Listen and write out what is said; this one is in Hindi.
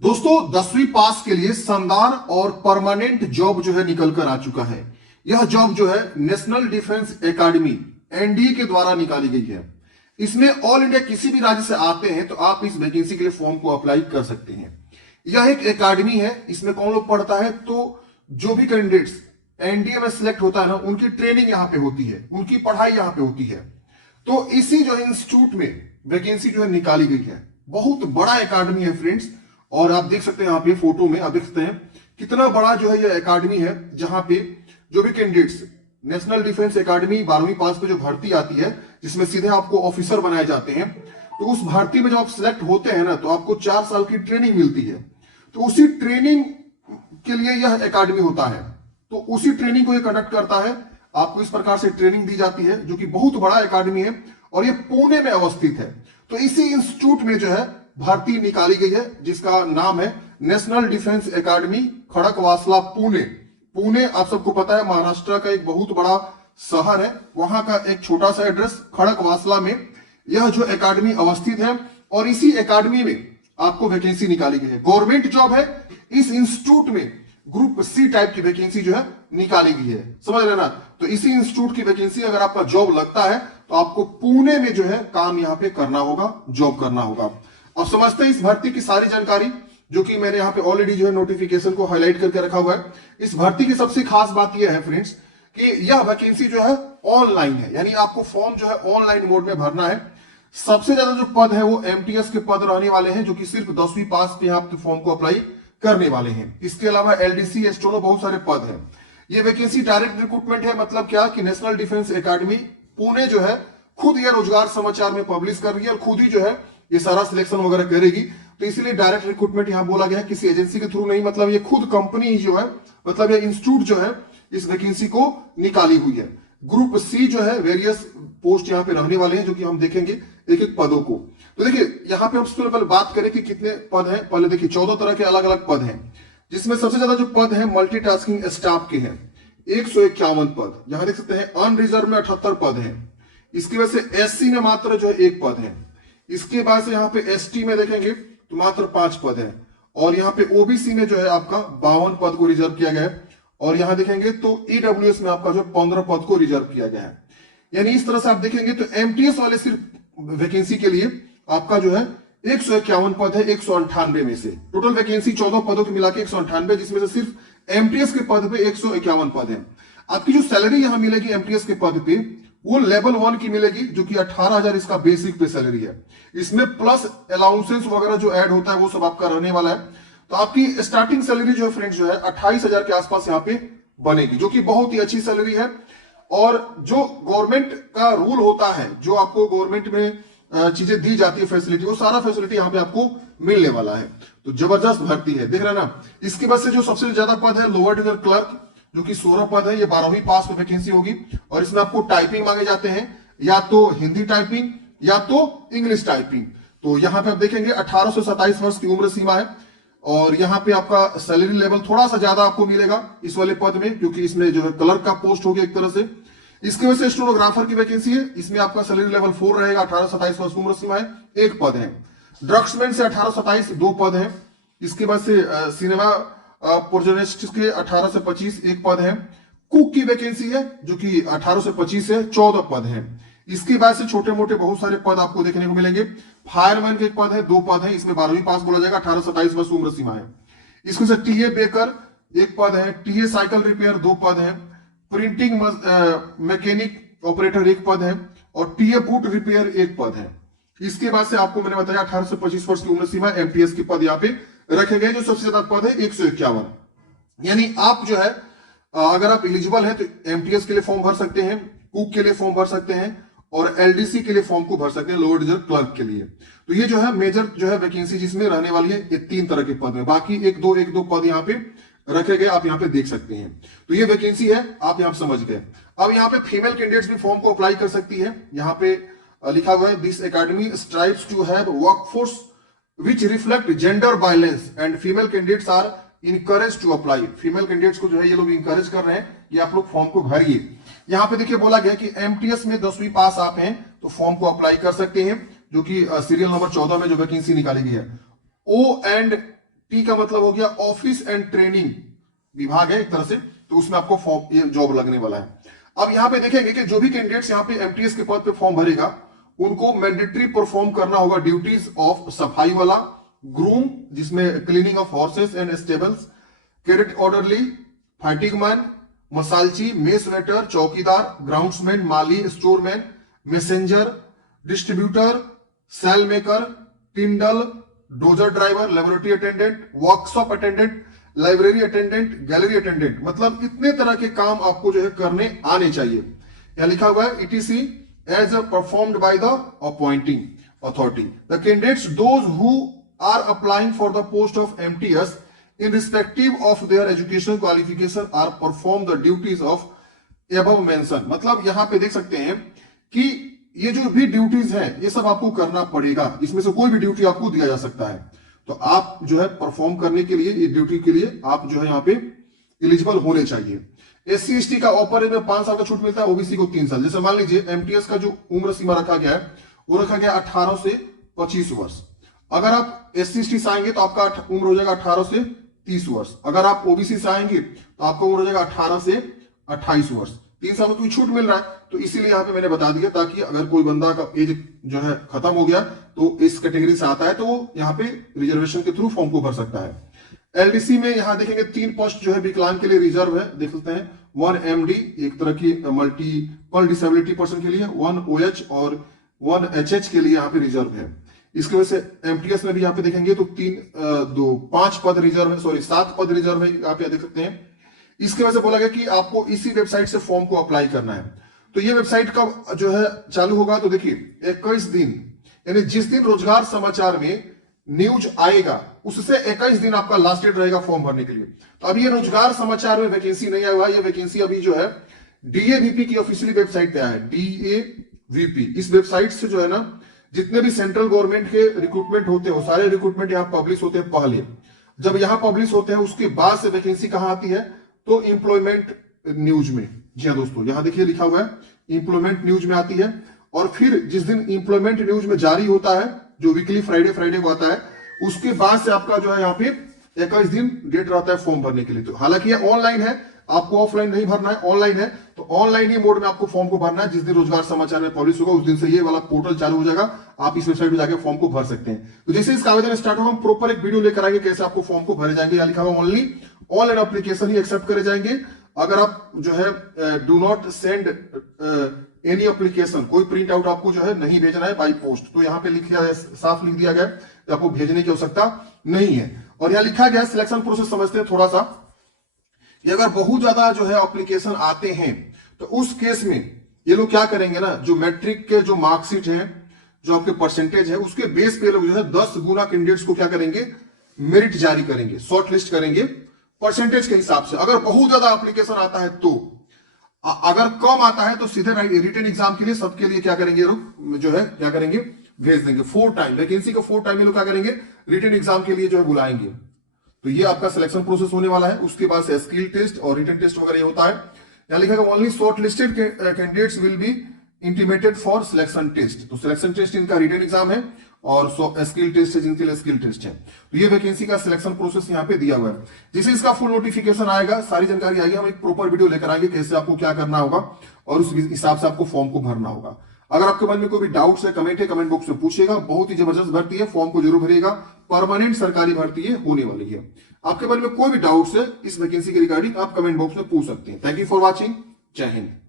दोस्तों 10वीं पास के लिए शानदार और परमानेंट जॉब जो है निकल कर आ चुका है। यह जॉब जो है नेशनल डिफेंस एकेडमी एनडीए के द्वारा निकाली गई है। इसमें ऑल इंडिया किसी भी राज्य से आते हैं तो आप इस वैकेंसी के लिए फॉर्म को अप्लाई कर सकते हैं। यह एक एकेडमी है। इसमें कौन लोग पढ़ता है तो जो भी कैंडिडेट्स एनडीए में सिलेक्ट होता है ना, उनकी ट्रेनिंग यहाँ पे होती है, उनकी पढ़ाई यहाँ पे होती है। तो इसी जो इंस्टीट्यूट में वैकेंसी जो है निकाली गई है। बहुत बड़ा एकेडमी है फ्रेंड्स, और आप देख सकते हैं यहाँ पे फोटो में आप देख सकते हैं कितना बड़ा जो है ये एकेडमी है, जहां पे जो भी कैंडिडेट्स नेशनल डिफेंस एकेडमी 12वीं पास पे जो भर्ती आती है, जिसमें सीधे आपको ऑफिसर बनाए जाते हैं, तो उस भर्ती में जब आप सिलेक्ट होते हैं ना, तो आपको 4 साल की ट्रेनिंग मिलती है। तो उसी ट्रेनिंग के लिए यह एकेडमी होता है, तो उसी ट्रेनिंग को ये कंडक्ट करता है। आपको इस प्रकार से ट्रेनिंग दी जाती है, जो कि बहुत बड़ा एकेडमी है और ये पुणे में अवस्थित है। तो इसी इंस्टीट्यूट में जो है भर्ती निकाली गई है, जिसका नाम है national defence academy Khadakwasla Pune. Pune आप सबको पता है महाराष्ट्र का एक बहुत बड़ा शहर है, वहां का एक छोटा सा एड्रेस खड़कवासला में यह जो एकेडमी अवस्थित है, और इसी एकेडमी में आपको वैकेंसी निकाली गई है। गवर्नमेंट जॉब है। इस इंस्टीट्यूट में ग्रुप सी टाइप की वैकेंसी जो है निकाली गई है, समझ रहे ना। तो इसी इंस्टीट्यूट की वैकेंसी अगर आपका जॉब लगता है तो आपको पुणे में जो है काम यहाँ पे करना होगा, जॉब करना होगा। अब समझते हैं इस भर्ती की सारी जानकारी, जो कि मैंने यहाँ पे ऑलरेडी जो है नोटिफिकेशन को हाईलाइट करके रखा हुआ है। इस भर्ती की सबसे खास बात यह है फ्रेंड्स कि यह वैकेंसी जो है ऑनलाइन है, यानी आपको फॉर्म जो है ऑनलाइन मोड में भरना है। सबसे ज्यादा जो पद है वो एमटीएस के पद रहने वाले हैं, जो कि सिर्फ 10वीं पास पे आप फॉर्म को अप्लाई करने वाले हैं। इसके अलावा एलडीसी एस्ट्रोनो बहुत सारे पद हैं। ये वैकेंसी डायरेक्ट रिक्रूटमेंट है, मतलब क्या कि नेशनल डिफेंस एकेडमी पुणे जो है खुद यह रोजगार समाचार में पब्लिश कर रही है और खुद ही जो है ये सारा सिलेक्शन वगैरह करेगी। तो इसीलिए डायरेक्ट रिक्रूटमेंट यहां बोला गया है, किसी एजेंसी के थ्रू नहीं। मतलब ये खुद कंपनी ही जो है, मतलब ये इंस्टीट्यूट जो है इस वैकेंसी को निकाली हुई है। ग्रुप सी जो है वेरियस पोस्ट यहाँ पे रहने वाले हैं, जो कि हम देखेंगे एक एक पदों को। तो देखिए यहाँ पे हम सबसे पहले बात करें कि कितने पद हैं। पहले देखिए 14 तरह के अलग अलग पद हैं, जिसमें सबसे ज्यादा जो पद है मल्टीटास्किंग स्टाफ के हैं 151 पद। यहां देख सकते हैं अनरिजर्व में 78 पद हैं। इसकी वजह से एससी में मात्र जो है 1 पद है। इसके बाद से यहाँ पे एसटी में देखेंगे तो मात्र 5 पद है, और यहाँ पे ओबीसी में जो है आपका 52 पद को रिजर्व किया गया है, और यहाँ देखेंगे तो ईडब्ल्यूएस में आपका जो 15 पद को रिजर्व किया गया है। यानी इस तरह से आप देखेंगे तो एमटीएस वाले सिर्फ वैकेंसी के लिए आपका जो है 151 पद है 198 में से। टोटल वैकेंसी 14 पदों की मिला के 198, जिसमें से सिर्फ एमटीएस के पद पे 151 पद है। आपकी जो सैलरी यहां मिलेगी एमटीएस के पद पे, वो लेवल 1 की मिलेगी, जो कि 18,000 इसका बेसिक पे सैलरी है। इसमें प्लस अलाउंसेस वगैरह जो ऐड होता है वो सब आपका रहने वाला है। तो आपकी स्टार्टिंग सैलरी जो है फ्रेंड्स जो है 28,000 के आसपास यहाँ पे बनेगी, जो कि बहुत ही अच्छी सैलरी है। और जो गवर्नमेंट का रूल होता है, जो आपको गवर्नमेंट में चीजें दी जाती है फैसिलिटी, वो सारा फैसिलिटी यहाँ पे आपको मिलने वाला है। तो जबरदस्त भर्ती है, देख रहे हैं ना। इसके बाद से जो सबसे ज्यादा पद है लोअर डिवीजन क्लर्क, जो कि 16 पद है। ये 12वीं पास में वैकेंसी होगी, और इसमें आपको टाइपिंग मांगे जाते हैं, या तो हिंदी टाइपिंग या तो इंग्लिश टाइपिंग। तो यहाँ पे आप देखेंगे 18 से 27 वर्ष की उम्र सीमा है, और यहाँ पे आपका सैलरी लेवल थोड़ा सा ज्यादा आपको मिलेगा इस वाले पद में, क्योंकि इसमें जो है क्लर्क का पोस्ट हो गया एक तरह से। इसके वजह से स्टेनोग्राफर की वैकेंसी है, इसमें आपका सैलरी लेवल 4 रहेगा। 18 से 27 वर्ष की उम्र सीमा है, 1 पद है। ड्रग्समैन से 18 से 27 2 पद है। इसके बाद से सिनेमा प्रोजेनिस्ट के 18 से 25 1 पद है। कुक की वैकेंसी है, जो कि 18 से 25 है, 14 पद है। इसके बाद से छोटे मोटे बहुत सारे पद आपको देखने को मिलेंगे। फायरमैन के 1 पद है, 2 पद है। इसमें 12वीं पास बोला जाएगा, 18 से 27 वर्ष उम्र सीमा है। इसमें से टीए बेकर 1 पद है। टीए साइकिल रिपेयर 2 पद है। प्रिंटिंग मैकेनिक ऑपरेटर 1 पद है, और टीए बूट रिपेयर 1 पद है। इसके बाद से आपको मैंने बताया 18 से 25 वर्ष की उम्र सीमा, एमटीएस के पद यहाँ पे रखे गए। जो सबसे ज्यादा पद है 151। यानी आप जो है अगर आप एलिजिबल हैं तो एमटीएस के लिए फॉर्म भर सकते हैं, कुक के लिए फॉर्म भर सकते हैं, और एलडीसी के लिए फॉर्म को भर सकते हैं, लोअर डिवीजन क्लर्क के लिए। तो ये जो है मेजर जो है वैकेंसी जिसमें रहने वाली है, ये 3 तरह के पद में। बाकी 1-2 पद यहाँ पे रखे गए, आप यहाँ पे देख सकते हैं। तो ये वैकेंसी है, आप यहाँ समझ गए। अब यहाँ पे फीमेल कैंडिडेट्स भी फॉर्म को अप्लाई कर सकती है। यहाँ पे लिखा हुआ है this academy strives to have workforce which reflect gender balance and female candidates are encouraged to apply। Female candidates को जो है ये लोग इंकरेज कर रहे हैं कि आप लोग फॉर्म को भरिए। यहाँ पे देखिए बोला गया कि एमटीएस में 10वीं पास आप हैं तो फॉर्म को अप्लाई कर सकते हैं, जो कि सीरियल नंबर 14 में जो वैकेंसी निकाली गई है। ओ एंड टी का मतलब हो गया ऑफिस एंड ट्रेनिंग विभाग है एक तरह से, तो उसमें आपको फॉर्म ये जॉब लगने वाला है। अब यहाँ पे देखेंगे कि जो भी कैंडिडेट्स यहाँ पे एमटीएस के पद पे फॉर्म भरेगा उनको मैंडेटरी परफॉर्म करना होगा ड्यूटीज ऑफ सफाई वाला, ग्रूम जिसमें cleaning of horses and stables, cadet orderly, fighting man, मसालची, मेस वेटर, चौकीदार, ग्राउंड्समैन, माली, storeman, messenger, distributor, sail maker, टिंडल, dozer driver, laboratory attendant, workshop attendant, library attendant, gallery attendant, मतलब इतने तरह के काम आपको जो है करने आने चाहिए। यहां लिखा हुआ है ETC as performed by the appointing authority the candidates those who are applying for the post of MTS in respective of their educational qualification are perform the duties of above mentioned। मतलब यहां पे देख सकते हैं कि ये जो भी ड्यूटीज है ये सब आपको करना पड़ेगा, इसमें से कोई भी ड्यूटी आपको दिया जा सकता है, तो आप जो है परफॉर्म करने के लिए ये ड्यूटी के लिए आप जो है यहाँ पे एलिजिबल होने चाहिए। एससी एसटी का अपर एज में 5 साल का छूट मिलता है, ओबीसी को 3 साल। जैसे मान लीजिए एमटीएस का जो उम्र सीमा रखा गया है वो रखा गया 18 से 25 वर्ष। अगर आप एससी एसटी से आएंगे तो आपका उम्र हो जाएगा 18 से 30 वर्ष। अगर आप ओबीसी से आएंगे तो आपका उम्र हो जाएगा 18 से 28 वर्ष। 3 साल का छूट मिल रहा है, तो इसीलिए यहाँ पे मैंने बता दिया ताकि अगर कोई बंदा का एज जो है खत्म हो गया तो इस कैटेगरी से आता है तो वो यहाँ पे रिजर्वेशन के थ्रू फॉर्म को भर सकता है। एलडीसी में यहाँ देखेंगे 3 पोस्ट जो है विकलांग के लिए रिजर्व है, देख सकते हैं। 1 एमडी एक तरह की मल्टीपल डिसेबिलिटी पर्सन के लिए, 1 ओएच और 1 एचएच के लिए यहाँ पे रिजर्व है। इसकी वजह से एमटीएस में भी यहाँ पे देखेंगे तो 5 पद रिजर्व है, सॉरी 7 पद रिजर्व है, आप यहाँ देख सकते हैं। इसकी वजह से बोला गया कि आपको इसी वेबसाइट से फॉर्म को अप्लाई करना है। तो ये वेबसाइट कब जो है चालू होगा, तो देखिए 21 दिन, यानी जिस दिन रोजगार समाचार में न्यूज आएगा उससे 21 दिन आपका लास्ट डेट रहेगा फॉर्म भरने के लिए। तो अभी ये रोजगार समाचार में वैकेंसी नहीं आया हुआ, ये वैकेंसी अभी जो है डीएवीपी की ऑफिशियली वेबसाइट पे आया है। डीएवीपी इस वेबसाइट से जो है ना जितने भी सेंट्रल गवर्नमेंट के रिक्रूटमेंट होते हैं वो सारे रिक्रूटमेंट यहाँ पब्लिश होते हैं। पहले जब यहाँ पब्लिश होते हैं उसके बाद से वैकेंसी कहाँ आती है, तो इंप्लॉयमेंट न्यूज में। जी हाँ दोस्तों, यहाँ देखिए लिखा हुआ है इंप्लॉयमेंट न्यूज में आती है, और फिर जिस दिन इंप्लॉयमेंट न्यूज में जारी होता है जो वीकली फ्राइडे को आता है, उसके बाद से आपका जो है यहाँ पे 21 दिन डेट रहता है फॉर्म भरने के लिए। तो हालांकि ये ऑनलाइन है, आपको ऑफलाइन नहीं भरना है, ऑनलाइन है, तो ऑनलाइन ही मोड में आपको फॉर्म को भरना है। जिस दिन रोजगार समाचार में पब्लिश होगा उस दिन से ये वाला पोर्टल चालू हो जाएगा, आप इस वेबसाइट पे जाकर फॉर्म को भर सकते हैं। तो जैसे इसका आवेदन स्टार्ट होगा हम प्रॉपर एक वीडियो लेकर आएंगे कैसे आपको फॉर्म को भरे जाएंगे। यहाँ लिखा हुआ ओनली ऑनलाइन एप्लीकेशन ही एक्सेप्ट करे जाएंगे। अगर आप जो है do not send any application, कोई प्रिंट आउट आपको जो है नहीं भेजना है बाई पोस्ट, तो यहाँ पे लिखा है, साफ लिख दिया गया है आपको भेजने की आवश्यकता नहीं है। और यहाँ लिखा गया सिलेक्शन प्रोसेस समझते हैं थोड़ा सा। ये अगर बहुत ज्यादा जो है एप्लीकेशन आते हैं तो उस केस में ये लोग क्या करेंगे ना, जो मैट्रिक के जो मार्कशीट है, जो आपके परसेंटेज है, उसके बेस पे लोग जो है 10 गुना कैंडिडेट्स को क्या करेंगे, मेरिट जारी करेंगे, शॉर्ट लिस्ट करेंगे परसेंटेज के हिसाब से। अगर बहुत ज्यादा एप्लीकेशन आता है तो, अगर कम आता है तो सीधे रिटन एग्जाम के लिए सबके लिए क्या करेंगे लोग जो है क्या करेंगे, भेज देंगे 4 टाइम वैकेंसी को 4 टाइम में लोग क्या करेंगे, रिटन एग्जाम के लिए जो है बुलाएंगे। तो ये आपका सिलेक्शन प्रोसेस होने वाला है। उसके बाद से स्किल टेस्ट और रिटन टेस्ट वगैरह होता है। यहां लिखा है only short listed candidates will be intimated for selection test. तो सिलेक्शन टेस्ट इनका रिटन एग्जाम है और स्किल टेस्ट है जिनके लिए स्किल टेस्ट है। तो ये वैकेंसी का सिलेक्शन प्रोसेस यहाँ पे दिया हुआ है। जैसे इसका फुल नोटिफिकेशन आएगा, सारी जानकारी आएगी, हम एक प्रॉपर वीडियो लेकर आएंगे कैसे आपको क्या करना होगा और उस हिसाब से आपको फॉर्म को भरना होगा। अगर आपके मन में कोई भी डाउट्स है, कमेंट है, कमेंट बॉक्स में पूछेगा। बहुत ही जबरदस्त भर्ती है, फॉर्म को जरूर भरिएगा, परमानेंट सरकारी भर्ती है, होने वाली है। आपके मन में कोई भी डाउट्स है इस वैकेंसी के रिगार्डिंग आप कमेंट बॉक्स में पूछ सकते हैं। थैंक यू फॉर वॉचिंग, जय हिंद।